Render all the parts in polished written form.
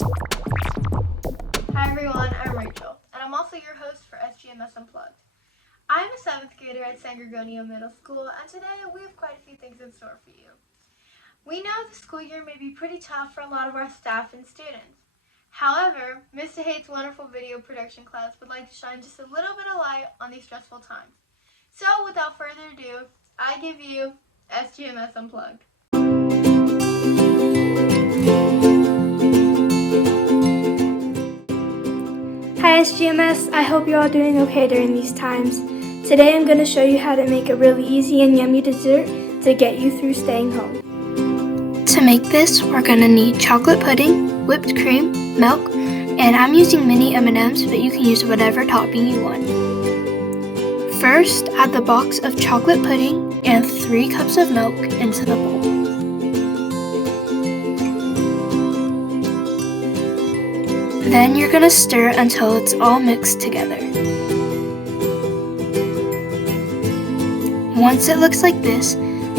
Hi everyone, I'm Rachel, and I'm also your host for SGMS Unplugged. I'm a 7th grader at San Gregorio Middle School, and today we have quite a few things in store for you. We know the school year may be pretty tough for a lot of our staff and students. However, Mr. Hate's wonderful video production class would like to shine just a little bit of light on these stressful times. So without further ado, I give you SGMS Unplugged. Hi SGMS, I hope you're all doing okay during these times. Today I'm going to show you how to make a really easy and yummy dessert to get you through staying home. To make this, we're going to need chocolate pudding, whipped cream, milk, and I'm using mini M&Ms, but you can use whatever topping you want. First, add the box of chocolate pudding and 3 cups of milk into the bowl. Then you're going to stir until it's all mixed together. Once it looks like this,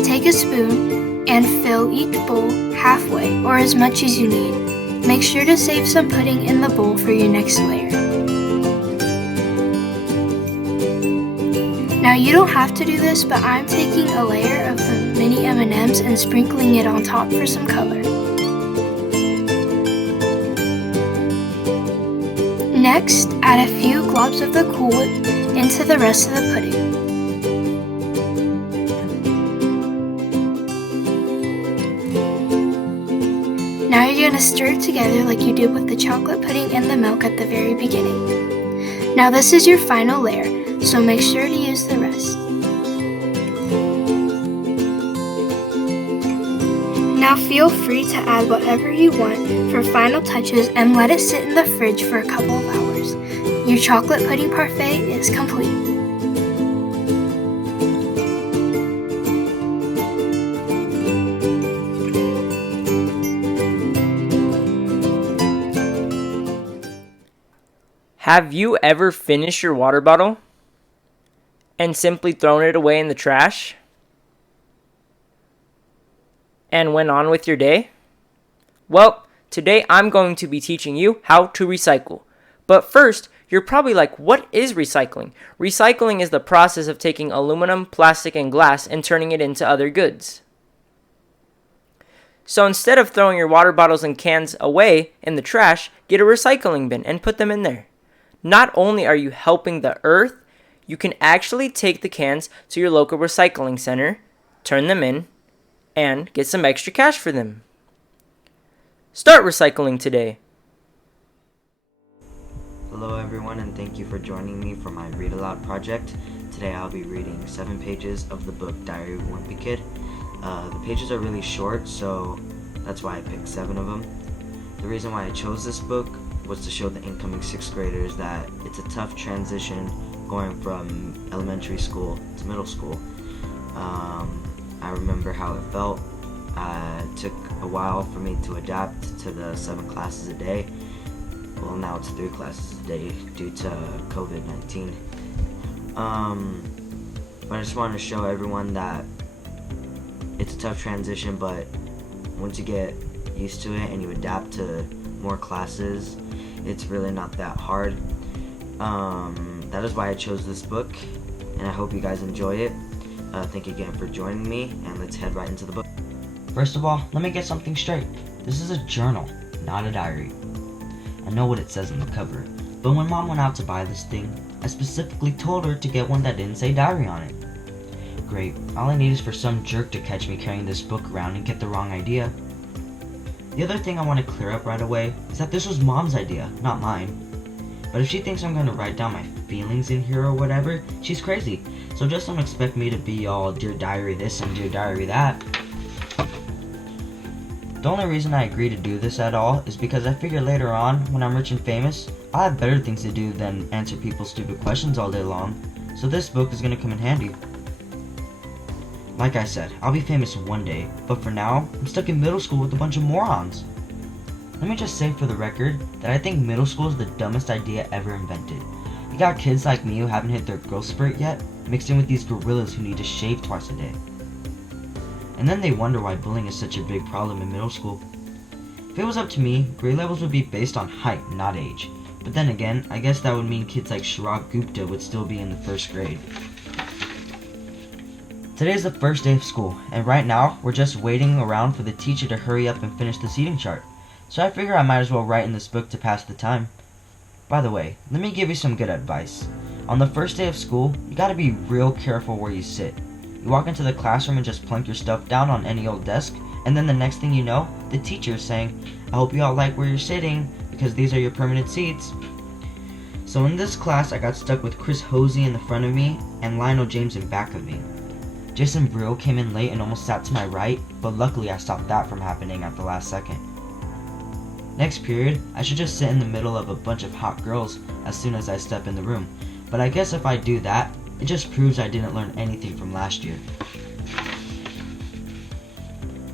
take a spoon and fill each bowl halfway or as much as you need. Make sure to save some pudding in the bowl for your next layer. Now you don't have to do this, but I'm taking a layer of the mini M&Ms and sprinkling it on top for some color. Next, add a few globs of the Cool Whip into the rest of the pudding. Now you're going to stir it together like you did with the chocolate pudding and the milk at the very beginning. Now this is your final layer, so make sure to use the rest. Now feel free to add whatever you want for final touches and let it sit in the fridge for a couple of hours. Your chocolate pudding parfait is complete. Have you ever finished your water bottle and simply thrown it away in the trash and went on with your day? Well, today I'm going to be teaching you how to recycle. But first, you're probably like, what is recycling? Recycling is the process of taking aluminum, plastic, and glass and turning it into other goods. So instead of throwing your water bottles and cans away in the trash, get a recycling bin and put them in there. Not only are you helping the earth, you can actually take the cans to your local recycling center, turn them in, and get some extra cash for them. Start recycling today. Hello everyone, and thank you for joining me for my Read Aloud project. Today I'll be reading 7 pages of the book Diary of a Wimpy Kid. The pages are really short, so that's why I picked 7 of them. The reason why I chose this book was to show the incoming 6th graders that it's a tough transition going from elementary school to middle school. I remember how it felt. It took a while for me to adapt to the 7 classes a day. Well, now it's 3 classes a day due to COVID-19. But I just wanted to show everyone that it's a tough transition, but once you get used to it and you adapt to more classes, it's really not that hard. That is why I chose this book, and I hope you guys enjoy it. Thank you again for joining me, and let's head right into the book. First of all, let me get something straight. This is a journal, not a diary. I know what it says on the cover, but when Mom went out to buy this thing, I specifically told her to get one that didn't say diary on it. Great, all I need is for some jerk to catch me carrying this book around and get the wrong idea. The other thing I want to clear up right away is that this was Mom's idea, not mine. But if she thinks I'm going to write down my feelings in here or whatever, she's crazy. So just don't expect me to be all Dear Diary this and Dear Diary that. The only reason I agree to do this at all is because I figure later on, when I'm rich and famous, I'll have better things to do than answer people's stupid questions all day long. So this book is going to come in handy. Like I said, I'll be famous one day, but for now, I'm stuck in middle school with a bunch of morons. Let me just say for the record that I think middle school is the dumbest idea ever invented. You got kids like me who haven't hit their growth spurt yet, mixed in with these gorillas who need to shave twice a day. And then they wonder why bullying is such a big problem in middle school. If it was up to me, grade levels would be based on height, not age. But then again, I guess that would mean kids like Chirag Gupta would still be in the first grade. Today's the first day of school, and right now, we're just waiting around for the teacher to hurry up and finish the seating chart. So I figure I might as well write in this book to pass the time. By the way, let me give you some good advice. On the first day of school, you gotta be real careful where you sit. You walk into the classroom and just plunk your stuff down on any old desk, and then the next thing you know, the teacher is saying, I hope you all like where you're sitting, because these are your permanent seats. So in this class, I got stuck with Chris Hosey in the front of me, and Lionel James in back of me. Jason Brill came in late and almost sat to my right, but luckily I stopped that from happening at the last second. Next period, I should just sit in the middle of a bunch of hot girls as soon as I step in the room, but I guess if I do that, it just proves I didn't learn anything from last year.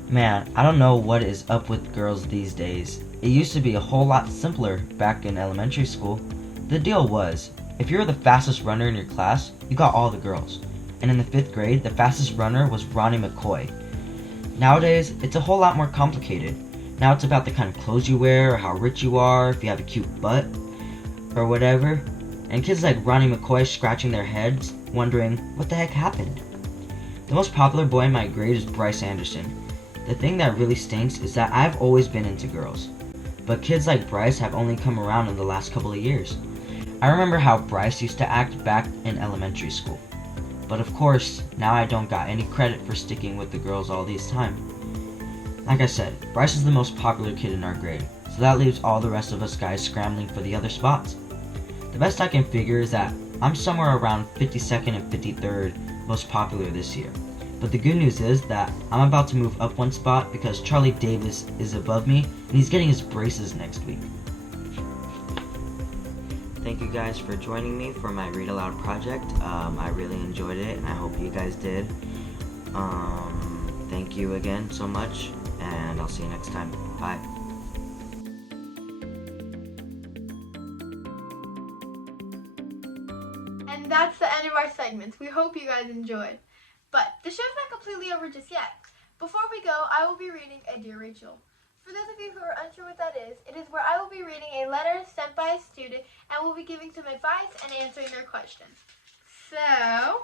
Man, I don't know what is up with girls these days. It used to be a whole lot simpler back in elementary school. The deal was, if you were the fastest runner in your class, you got all the girls. And in the 5th grade, the fastest runner was Ronnie McCoy. Nowadays, it's a whole lot more complicated. Now it's about the kind of clothes you wear, or how rich you are, if you have a cute butt, or whatever. And kids like Ronnie McCoy scratching their heads, wondering what the heck happened. The most popular boy in my grade is Bryce Anderson. The thing that really stinks is that I've always been into girls. But kids like Bryce have only come around in the last couple of years. I remember how Bryce used to act back in elementary school. But of course, now I don't got any credit for sticking with the girls all this time. Like I said, Bryce is the most popular kid in our grade, so that leaves all the rest of us guys scrambling for the other spots. The best I can figure is that I'm somewhere around 52nd and 53rd most popular this year. But the good news is that I'm about to move up one spot because Charlie Davis is above me and he's getting his braces next week. Thank you guys for joining me for my Read Aloud project. I really enjoyed it and I hope you guys did. Thank you again so much and I'll see you next time. Bye. And that's the end of our segments. We hope you guys enjoyed. But the show's not completely over just yet. Before we go, I will be reading a Dear Rachel. For those of you who are unsure what that is, it is where I will be reading a letter sent by a student and will be giving some advice and answering their questions. So,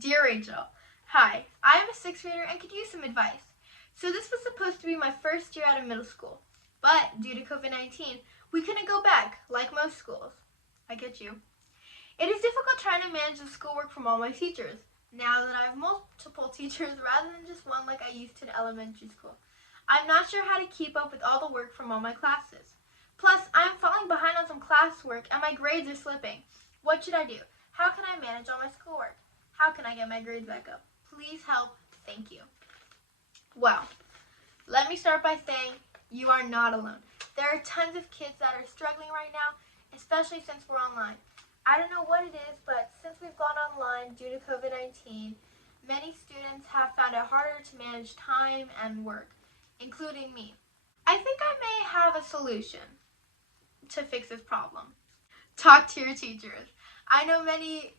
Dear Rachel, hi, I am a 6th grader and could use some advice. So this was supposed to be my first year out of middle school, but due to COVID-19, we couldn't go back like most schools. I get you. It is difficult trying to manage the schoolwork from all my teachers, now that I have multiple teachers rather than just one like I used to in elementary school. I'm not sure how to keep up with all the work from all my classes. Plus, I'm falling behind on some classwork and my grades are slipping. What should I do? How can I manage all my schoolwork? How can I get my grades back up? Please help. Thank you. Well, let me start by saying you are not alone. There are tons of kids that are struggling right now, especially since we're online. I don't know what it is, but since we've gone online due to COVID-19, many students have found it harder to manage time and work, including me. I think I may have a solution to fix this problem. Talk to your teachers. I know many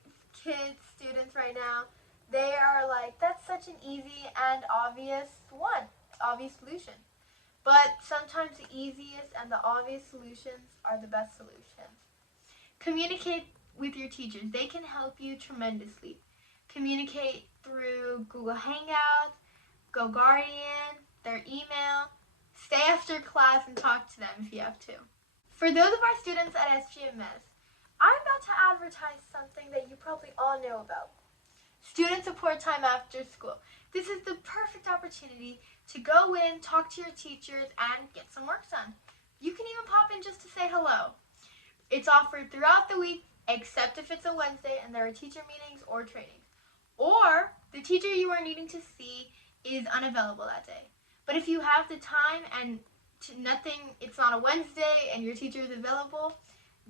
kids, students right now, they are like, that's such an easy and obvious solution. But sometimes the easiest and the obvious solutions are the best solutions. Communicate with your teachers. They can help you tremendously. Communicate through Google Hangouts, GoGuardian, their email. Stay after class and talk to them if you have to. For those of our students at SGMS, I'm about to advertise something that you probably all know about. Student support time after school. This is the perfect opportunity to go in, talk to your teachers, and get some work done. You can even pop in just to say hello. It's offered throughout the week, except if it's a Wednesday and there are teacher meetings or trainings. Or the teacher you are needing to see is unavailable that day. But if you have the time and it's not a Wednesday and your teacher is available,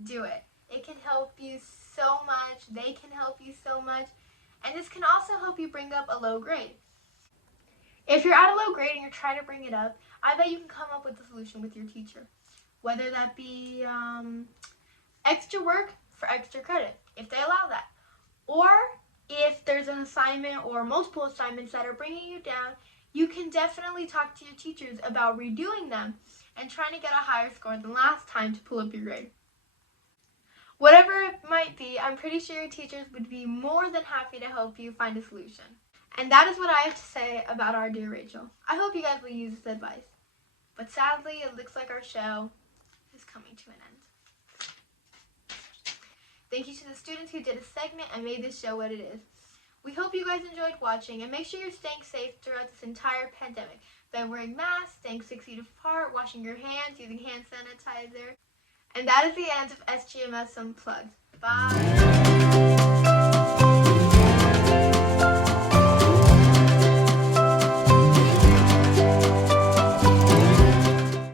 do it. It can help you so much. They can help you so much. And this can also help you bring up a low grade. If you're at a low grade and you're trying to bring it up, I bet you can come up with a solution with your teacher. Whether that be extra work for extra credit, if they allow that. Or if there's an assignment or multiple assignments that are bringing you down, You can definitely talk to your teachers about redoing them and trying to get a higher score than last time to pull up your grade. Whatever it might be, I'm pretty sure your teachers would be more than happy to help you find a solution. And that is what I have to say about our dear Rachel. I hope you guys will use this advice. But sadly, it looks like our show is coming to an end. Thank you to the students who did a segment and made this show what it is. We hope you guys enjoyed watching, and make sure you're staying safe throughout this entire pandemic by wearing masks, staying 6 feet apart, washing your hands, using hand sanitizer. And that is the end of SGMS Unplugged. Bye!